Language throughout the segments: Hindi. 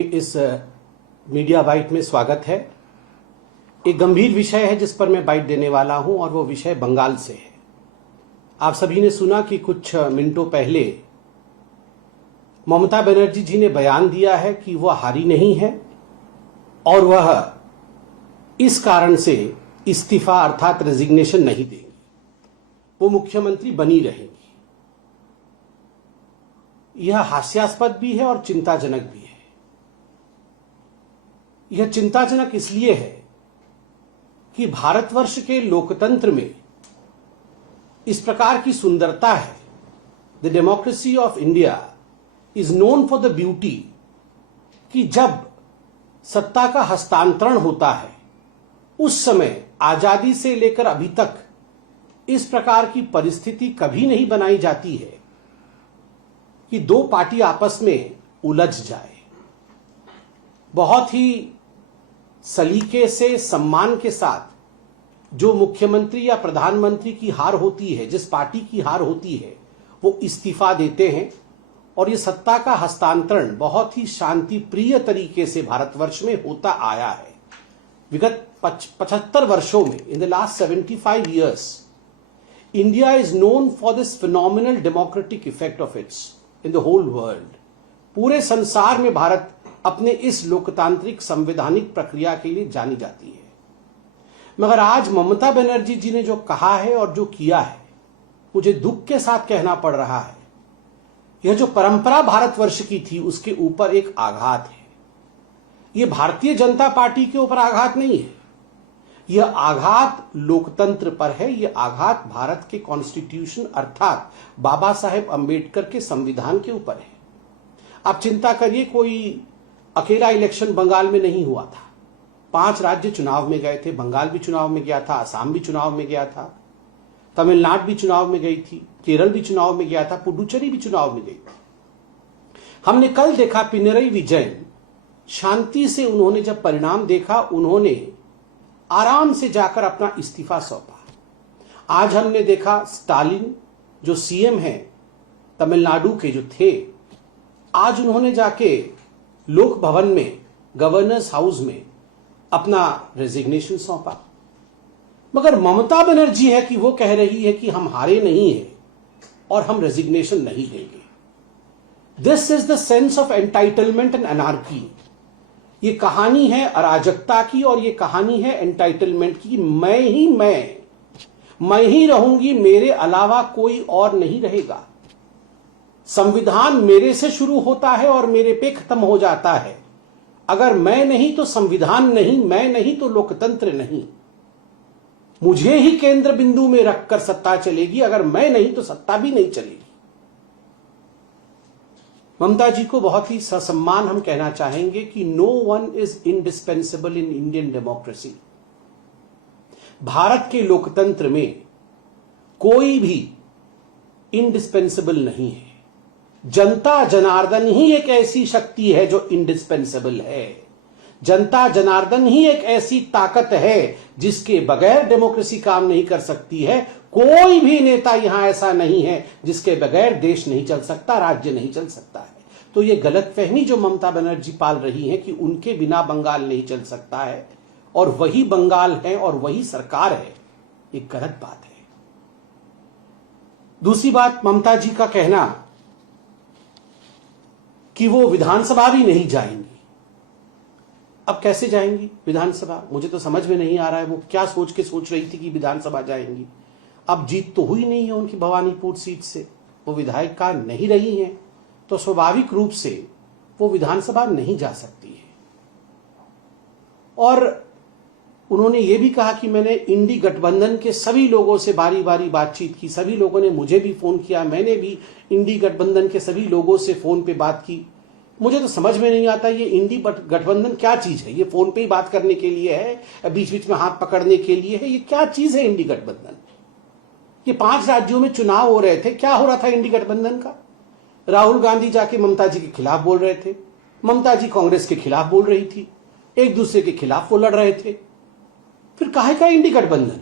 इस मीडिया बाइट में स्वागत है। एक गंभीर विषय है जिस पर मैं बाइट देने वाला हूं और वो विषय बंगाल से है। आप सभी ने सुना कि कुछ मिनटों पहले ममता बनर्जी जी ने बयान दिया है कि वह हारी नहीं है और वह इस कारण से इस्तीफा अर्थात रेजिग्नेशन नहीं देंगी, वो मुख्यमंत्री बनी रहेंगी। यह हास्यास्पद भी है और चिंताजनक भी है। यह चिंताजनक इसलिए है कि भारतवर्ष के लोकतंत्र में इस प्रकार की सुंदरता है। The democracy of India is known for the beauty कि जब सत्ता का हस्तांतरण होता है उस समय आजादी से लेकर अभी तक इस प्रकार की परिस्थिति कभी नहीं बनाई जाती है कि दो पार्टी आपस में उलझ जाए। बहुत ही सलीके से, सम्मान के साथ जो मुख्यमंत्री या प्रधानमंत्री की हार होती है, जिस पार्टी की हार होती है, वो इस्तीफा देते हैं और ये सत्ता का हस्तांतरण बहुत ही शांति प्रिय तरीके से भारतवर्ष में होता आया है। विगत 75 वर्षों में, in the last 75 years, India is known for this phenomenal democratic effect of its in the whole world. पूरे संसार में भारत अपने इस लोकतांत्रिक संवैधानिक प्रक्रिया के लिए जानी जाती है। मगर आज ममता बनर्जी जी ने जो कहा है और जो किया है, मुझे दुख के साथ कहना पड़ रहा है, यह जो परंपरा भारतवर्ष की थी उसके ऊपर एक आघात है। यह भारतीय जनता पार्टी के ऊपर आघात नहीं है, यह आघात लोकतंत्र पर है। यह आघात भारत के कॉन्स्टिट्यूशन अर्थात बाबा साहेब अंबेडकर के संविधान के ऊपर है। आप चिंता करिए, कोई अकेला इलेक्शन बंगाल में नहीं हुआ था। 5 राज्य चुनाव में गए थे। बंगाल भी चुनाव में गया था, असम भी चुनाव में गया था, तमिलनाडु भी चुनाव में गई थी, केरल भी चुनाव में गया था, पुडुचेरी भी चुनाव में गई थी। हमने कल देखा पिनरई विजयन, शांति से उन्होंने जब परिणाम देखा, उन्होंने आराम से जाकर अपना इस्तीफा सौंपा। आज हमने देखा स्टालिन जो सीएम हैं तमिलनाडु के जो थे, आज उन्होंने जाके लोक भवन में, गवर्नर्स हाउस में अपना रेजिग्नेशन सौंपा। मगर ममता बनर्जी है कि वो कह रही है कि हम हारे नहीं हैं और हम रेजिग्नेशन नहीं देंगे। This is the sense of entitlement and anarchy. ये कहानी है अराजकता की और ये कहानी है एंटाइटलमेंट की। मैं ही रहूंगी, मेरे अलावा कोई और नहीं रहेगा। संविधान मेरे से शुरू होता है और मेरे पे खत्म हो जाता है। अगर मैं नहीं तो संविधान नहीं, मैं नहीं तो लोकतंत्र नहीं। मुझे ही केंद्र बिंदु में रखकर सत्ता चलेगी, अगर मैं नहीं तो सत्ता भी नहीं चलेगी। ममता जी को बहुत ही ससम्मान हम कहना चाहेंगे कि no one is indispensable in Indian democracy. Bharat के लोकतंत्र में कोई भी इंडिस्पेंसेबल नहीं है। जनता जनार्दन ही एक ऐसी शक्ति है जो इंडिस्पेंसेबल है। जनता जनार्दन ही एक ऐसी ताकत है जिसके बगैर डेमोक्रेसी काम नहीं कर सकती है। कोई भी नेता यहां ऐसा नहीं है जिसके बगैर देश नहीं चल सकता, राज्य नहीं चल सकता है। तो यह गलतफहमी जो ममता बनर्जी पाल रही है कि उनके बिना बंगाल नहीं चल सकता है और वही बंगाल है और वही सरकार है, एक गलत बात है। दूसरी बात, ममता जी का कहना कि वो विधानसभा भी नहीं जाएंगी। अब कैसे जाएंगी विधानसभा? मुझे तो समझ में नहीं आ रहा है वो क्या सोच रही थी कि विधानसभा जाएंगी। अब जीत तो हुई नहीं है उनकी भवानीपुर सीट से, वो विधायिका नहीं रही हैं, तो स्वाभाविक रूप से वो विधानसभा नहीं जा सकती है। और उन्होंने ये भी कहा कि मैंने इंडी गठबंधन के सभी लोगों से बारी बारी बातचीत की। सभी लोगों ने मुझे भी फोन किया, मैंने भी इंडी गठबंधन के सभी लोगों से फोन पे बात की। मुझे तो समझ में नहीं आता ये इंडी गठबंधन क्या चीज है। ये फोन पे ही बात करने के लिए है, बीच बीच में हाथ पकड़ने के लिए है? ये क्या चीज है इंडी गठबंधन? ये 5 राज्यों में चुनाव हो रहे थे, क्या हो रहा था इंडी गठबंधन का? राहुल गांधी जाके ममता जी के खिलाफ बोल रहे थे, ममता जी कांग्रेस के खिलाफ बोल रही थी, एक दूसरे के खिलाफ वो लड़ रहे थे। फिर काहे का इंडी गठबंधन?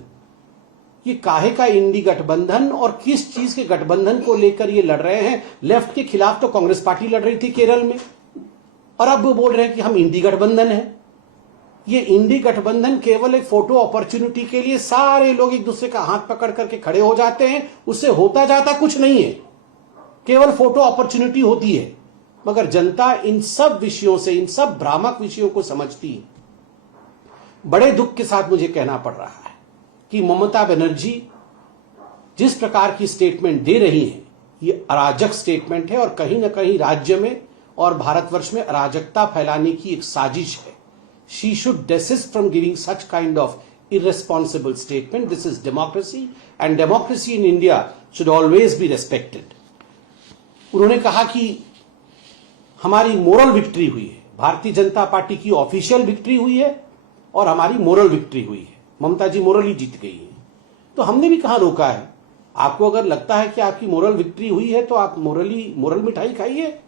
ये काहे का इंडी गठबंधन और किस चीज के गठबंधन को लेकर ये लड़ रहे हैं? लेफ्ट के खिलाफ तो कांग्रेस पार्टी लड़ रही थी केरल में, और अब वो बोल रहे हैं कि हम इंडी गठबंधन है। ये इंडी गठबंधन केवल एक फोटो अपॉर्चुनिटी के लिए सारे लोग एक दूसरे का हाथ पकड़ करके खड़े हो जाते हैं, उससे होता जाता कुछ नहीं है, केवल फोटो अपॉर्चुनिटी होती है। मगर जनता इन सब विषयों से, इन सब भ्रामक विषयों को समझती है। बड़े दुख के साथ मुझे कहना पड़ रहा है कि ममता बनर्जी जिस प्रकार की स्टेटमेंट दे रही हैं, ये अराजक स्टेटमेंट है और कहीं ना कहीं राज्य में और भारतवर्ष में अराजकता फैलाने की एक साजिश है। She should desist from giving such kind of irresponsible statement. This is democracy and democracy in India should always be respected. उन्होंने कहा कि हमारी मोरल विक्ट्री हुई है, भारतीय जनता पार्टी की ऑफिशियल विक्ट्री हुई है और हमारी मोरल विक्ट्री हुई है। ममता जी मोरली जीत गई है। तो हमने भी कहां रोका है? आपको अगर लगता है कि आपकी मोरल विक्ट्री हुई है तो आप मोरल मिठाई खाइए,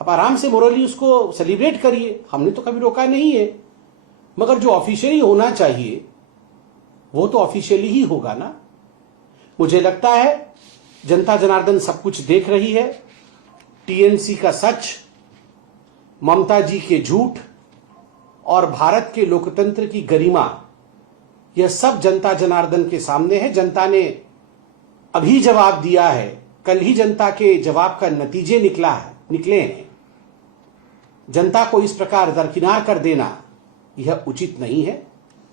आप आराम से मोरली उसको सेलिब्रेट करिए, हमने तो कभी रोका नहीं है। मगर जो ऑफिशियली होना चाहिए वो तो ऑफिशियली ही होगा ना। मुझे लगता है जनता जनार्दन सब कुछ देख रही है। टीएमसी का सच, ममता जी के झूठ और भारत के लोकतंत्र की गरिमा, यह सब जनता जनार्दन के सामने है। जनता ने अभी जवाब दिया है, कल ही जनता के जवाब का नतीजे निकले हैं। जनता को इस प्रकार दरकिनार कर देना यह उचित नहीं है।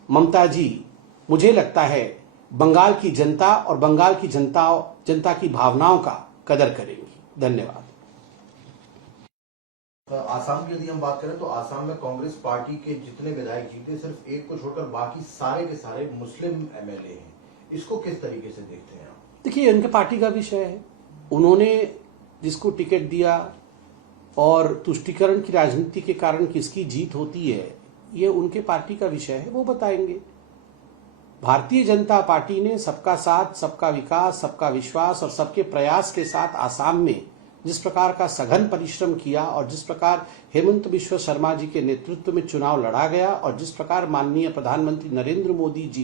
ममता जी, मुझे लगता है, बंगाल की जनता और बंगाल की जनता की भावनाओं का कदर करेंगी। धन्यवाद। आसाम की यदि हम बात करें तो आसाम में कांग्रेस पार्टी के जितने विधायक जीते, सिर्फ एक को छोड़कर बाकी सारे के सारे मुस्लिम एमएलए हैं। इसको किस तरीके से देखते हैं आप? देखिए, इनके पार्टी का विषय है, उन्होंने जिसको टिकट दिया और तुष्टीकरण की राजनीति के कारण किसकी जीत होती है, ये उनके पार्टी का विषय है, वो बताएंगे। भारतीय जनता पार्टी ने सबका साथ, सबका विकास, सबका विश्वास और सबके प्रयास के साथ आसाम में जिस प्रकार का सघन परिश्रम किया और जिस प्रकार हेमंत बिश्व शर्मा जी के नेतृत्व में चुनाव लड़ा गया और जिस प्रकार माननीय प्रधानमंत्री नरेंद्र मोदी जी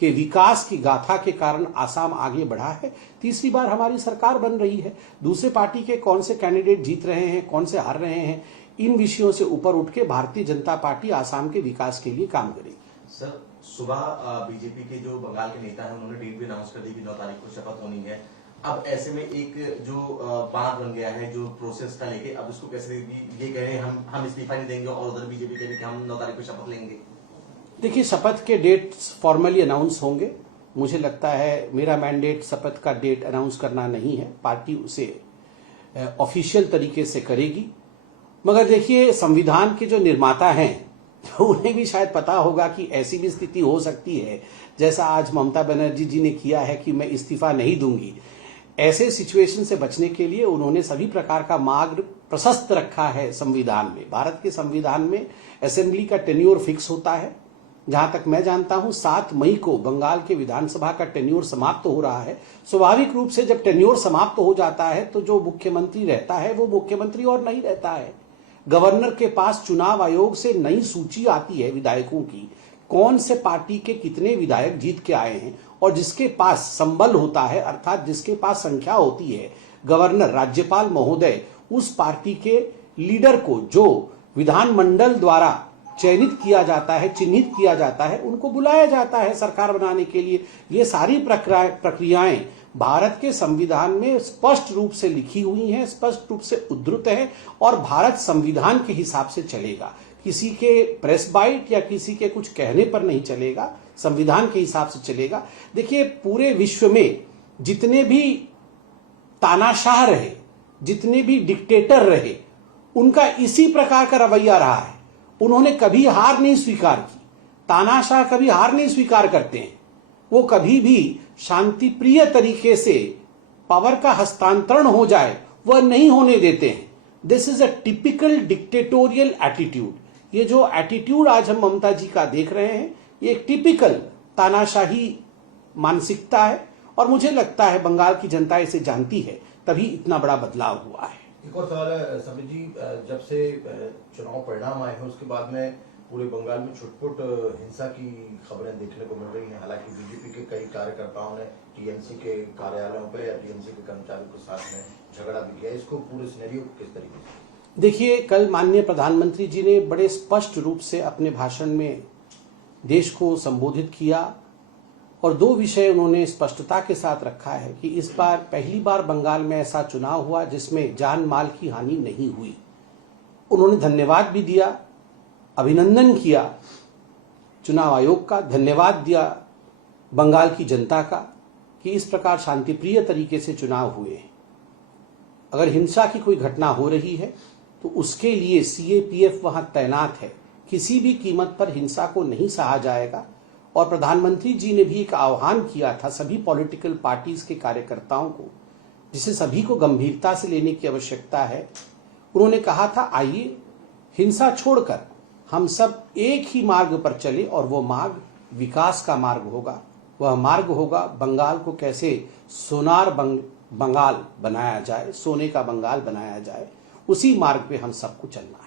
के विकास की गाथा के कारण आसाम आगे बढ़ा है, तीसरी बार हमारी सरकार बन रही है। दूसरे पार्टी के कौन से कैंडिडेट जीत रहे हैं, कौन से हार रहे हैं, इन विषयों से ऊपर उठ के भारतीय जनता पार्टी आसाम के विकास के लिए काम करेगी। सर, सुबह बीजेपी के जो बंगाल के नेता हैं उन्होंने डेट भी अनाउंस कर दी कि 9 तारीख को शपथ होनी है। अब ऐसे में एक जो बात बन गया है जो प्रोसेस का लेके, अब इसको कैसे ये कह रहे हैं हम इस्तीफा नहीं देंगे और उधर बीजेपी कह रही कि हम 9 तारीख को शपथ लेंगे। देखिए, शपथ के डेट्स फॉर्मली अनाउंस होंगे। मुझे लगता है मेरा मैंडेट शपथ का डेट अनाउंस करना नहीं है, पार्टी उसे ऑफिशियल तरीके से करेगी। मगर देखिए, संविधान के जो निर्माता हैं तो उन्हें भी शायद पता होगा कि ऐसी भी स्थिति हो सकती है जैसा आज ममता बनर्जी जी ने किया है कि मैं इस्तीफा नहीं दूंगी। ऐसे सिचुएशन से बचने के लिए उन्होंने सभी प्रकार का मार्ग प्रशस्त रखा है संविधान में। भारत के संविधान में असेंबली का टेन्योर फिक्स होता है। जहां तक मैं जानता हूं 7 मई को बंगाल के विधानसभा का टेन्योर समाप्त हो रहा है। स्वाभाविक रूप से जब टेन्योर समाप्त हो जाता है तो जो मुख्यमंत्री रहता है वो मुख्यमंत्री और नहीं रहता है। गवर्नर के पास चुनाव आयोग से नई सूची आती है विधायकों की, कौन से पार्टी के कितने विधायक जीत के आए हैं, और जिसके पास संबल होता है, अर्थात जिसके पास संख्या होती है, गवर्नर राज्यपाल महोदय उस पार्टी के लीडर को जो विधानमंडल द्वारा चयनित किया जाता है, चिन्हित किया जाता है, उनको बुलाया जाता है सरकार बनाने के लिए। ये सारी प्रक्रियाएं भारत के संविधान में स्पष्ट रूप से लिखी हुई हैं, स्पष्ट रूप से उद्धृत हैं और भारत संविधान के हिसाब से चलेगा। किसी के प्रेस बाइट या किसी के कुछ कहने पर नहीं चलेगा, संविधान के हिसाब से चलेगा। देखिए, पूरे विश्व में जितने भी तानाशाह रहे, जितने भी डिक्टेटर रहे, उनका इसी प्रकार का रवैया रहा है। उन्होंने कभी हार नहीं स्वीकार की। तानाशाह कभी हार नहीं स्वीकार करते हैं। वो कभी भी शांति प्रिय तरीके से पावर का हस्तांतरण हो जाए वह नहीं होने देते हैं। This is a typical dictatorial attitude. ये जो एटीट्यूड आज हम ममता जी का देख रहे हैं, ये एक टिपिकल तानाशाही मानसिकता है और मुझे लगता है बंगाल की जनता इसे जानती है, तभी इतना बड़ा बदलाव हुआ है। एक और सवाल है समित जी, जब से चुनाव परिणाम आए हैं उसके बाद में पूरे बंगाल में छुटपुट हिंसा की खबरें देखने को मिल रही हैं। हालांकि बीजेपी के कई कार्यकर्ताओं ने टीएमसी के कार्यालयों पर या टीएमसी के कर्मचारियों के साथ में झगड़ा भी किया। इसको पूरे सिनेरियो को किस तरीके से? देखिए, कल माननीय प्रधानमंत्री जी ने बड़े स्पष्ट रूप से अपने भाषण में देश को संबोधित किया और दो विषय उन्होंने स्पष्टता के साथ रखा है कि इस बार पहली बार बंगाल में ऐसा चुनाव हुआ जिसमें जान माल की हानि नहीं हुई। उन्होंने धन्यवाद भी दिया, अभिनंदन किया चुनाव आयोग का, धन्यवाद दिया बंगाल की जनता का कि इस प्रकार शांतिप्रिय तरीके से चुनाव हुए हैं। अगर हिंसा की कोई घटना हो रही है तो उसके लिए सीएपीएफ वहां तैनात है। किसी भी कीमत पर हिंसा को नहीं सहा जाएगा। और प्रधानमंत्री जी ने भी एक आह्वान किया था सभी पॉलिटिकल पार्टीज के कार्यकर्ताओं को, जिसे सभी को गंभीरता से लेने की आवश्यकता है। उन्होंने कहा था, आइए हिंसा छोड़कर हम सब एक ही मार्ग पर चले और वो मार्ग विकास का मार्ग होगा। वह मार्ग होगा बंगाल को कैसे सोनार बंगाल बनाया जाए, सोने का बंगाल बनाया जाए। उसी मार्ग पे हम सबको चलना।